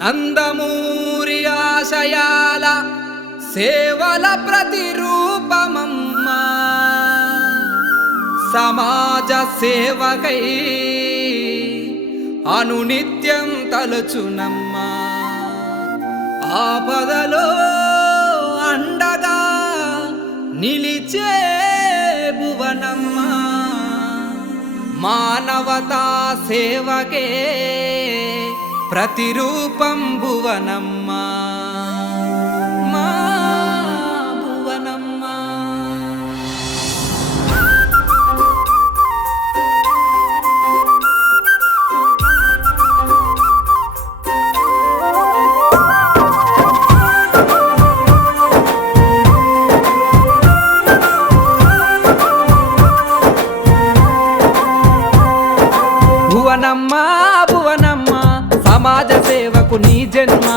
నందమూరి ఆశయాల సేవల ప్రతిరూపమమ్మా, సమాజ సేవకై అనునిత్యం తలచునమ్మా. ఆపదలో అండగా నిలిచే భువనమ్మా, మానవతా సేవకే ప్రతిరూపం భువనమ్మా, మా భువనమ్మా. భువనమ్మా భువనమ్మా, సమాజ సేవకు నీ జన్మ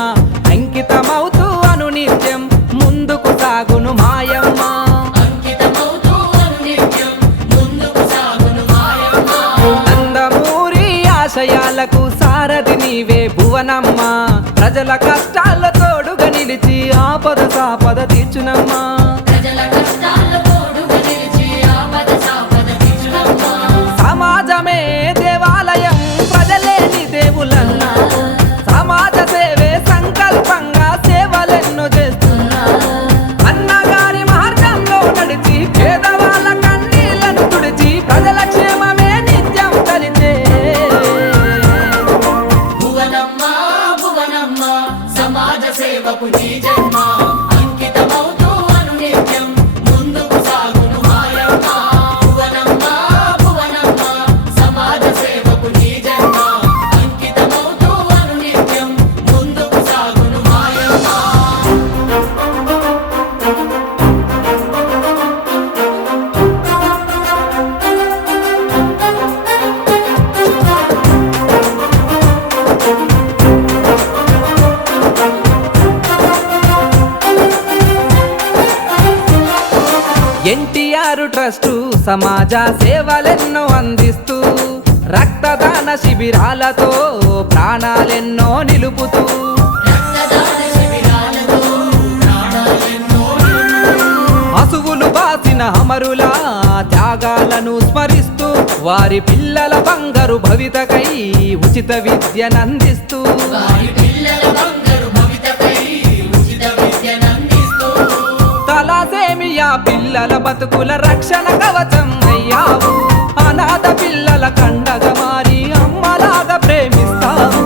అంకితమవుతూ అనునిత్యం ముందుకు సాగును మాయమ్మ. నందమూరి ఆశయాలకు సారథి నీవే భువనమ్మ, ప్రజల కష్టాల తోడుగా నిలిచి ఆపద సాపద తీర్చునమ్మా. సమాజమే దేవాలయం, ప్రజలేని దేవులన్నా, సమాజ సేవే సంకల్పంగా సేవలెన్నో చేస్తున్నా. అన్నగారి మార్గంలో నడిచి పేదవాళ్ళ కన్నీళ్లను తుడిచి ప్రజల క్షేమమే నిత్యం కలిచే భువనమ్మా భువనమ్మా, సమాజ సేవకు నీ జన్మ అంకితమవుతూ అనునిత్యం ముందుకు సాగును మాయమ్మ. భువనమ్మా భువనమ్మా, సమాజ సేవకు నీ జన్మ అంకితమవుతూ అనునిత్యం ముందుకు సాగును మాయమ్మ. ఎన్టీఆర్ ట్రస్టు సమాజ సేవలెన్నో అందిస్తూ రక్తదాన శిబిరాలతో ప్రాణాలెన్నో నిలుపుతూ అసువులు బాసిన అమరుల త్యాగాలను స్మరిస్తూ వారి పిల్లల బంగారు భవితకై ఉచిత విద్యనందిస్తూ తలసేమియా పిల్లల బతుకుల రక్షణ కవచం అయ్యావు. అనాథ పిల్లల కండగా మారి అమ్మలాగా ప్రేమిస్తావు.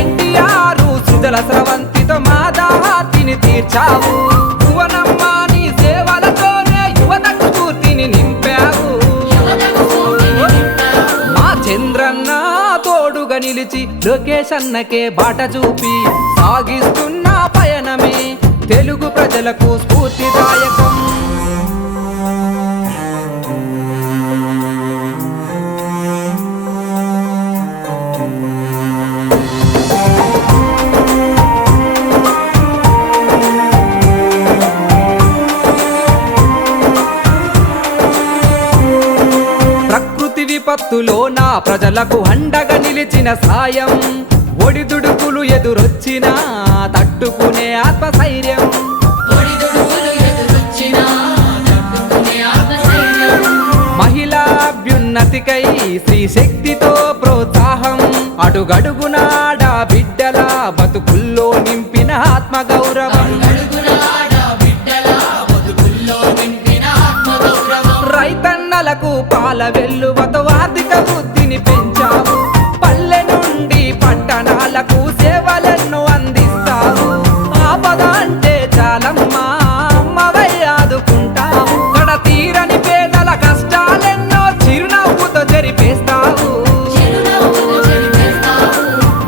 ఎన్టీఆర్ సుజల స్రవంతితో మాదాహార్తిని తీర్చావు. భువనమ్మ నీ సేవలతోనే యువతకు స్ఫూర్తిని నింపావు. మా చంద్రన్న తోడుగా నిలిచి లోకేష్ అన్నకే బాట చూపి సాగిస్తున్న పయనమే తెలుగు ప్రజలకు స్ఫూర్తిదాయకం. ప్రకృతి విపత్తులో నా ప్రజలకు అండగా నిలిచిన సాయం, ఒడిదుడుకులు ఎదురొచ్చినా తట్టుకునే ఆత్మస్థైర్యం. మహిళా అభ్యున్నతికై స్త్రీ శక్తితో ప్రోత్సాహం, అడుగడుగునాడ బిడ్డల బతుకుల్లో నింపిన ఆత్మగౌరవం. రైతన్నలకు పాల వెల్లువతో ఆర్థిక వృద్ధిని పెంచావు. పల్లె నుండి పట్టణాలకు సేవలెన్నో అందిస్తావు. ఆపద అంటే చాలమ్మా అమ్మవై ఆదుకుంటావు. కడ తీరని పేదల కష్టాలెన్నో చిరునవ్వుతో జరిపేస్తావు.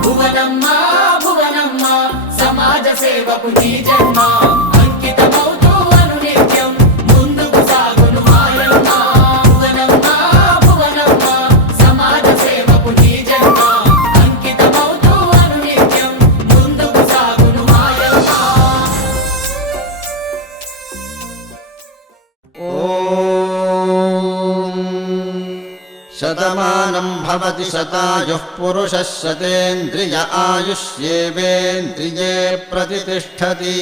భువనమ్మా భువనమ్మా, సమాజ సేవకు నీ జన్మ అంకితమవుతూ అనునిత్యం ముందుకు సాగును మాయమ్మ. భువనమ్మా భువనమ్మా, సమాజ సేవకు నీ జన్మ అంకితమవుతూ అనునిత్యం ముందుకు సాగును మాయమ్మ. శతమానం భవతి शतायुः पुरुषः शतेन्द्रिय आयुष्येवेन्द्रिये प्रतितिष्ठति।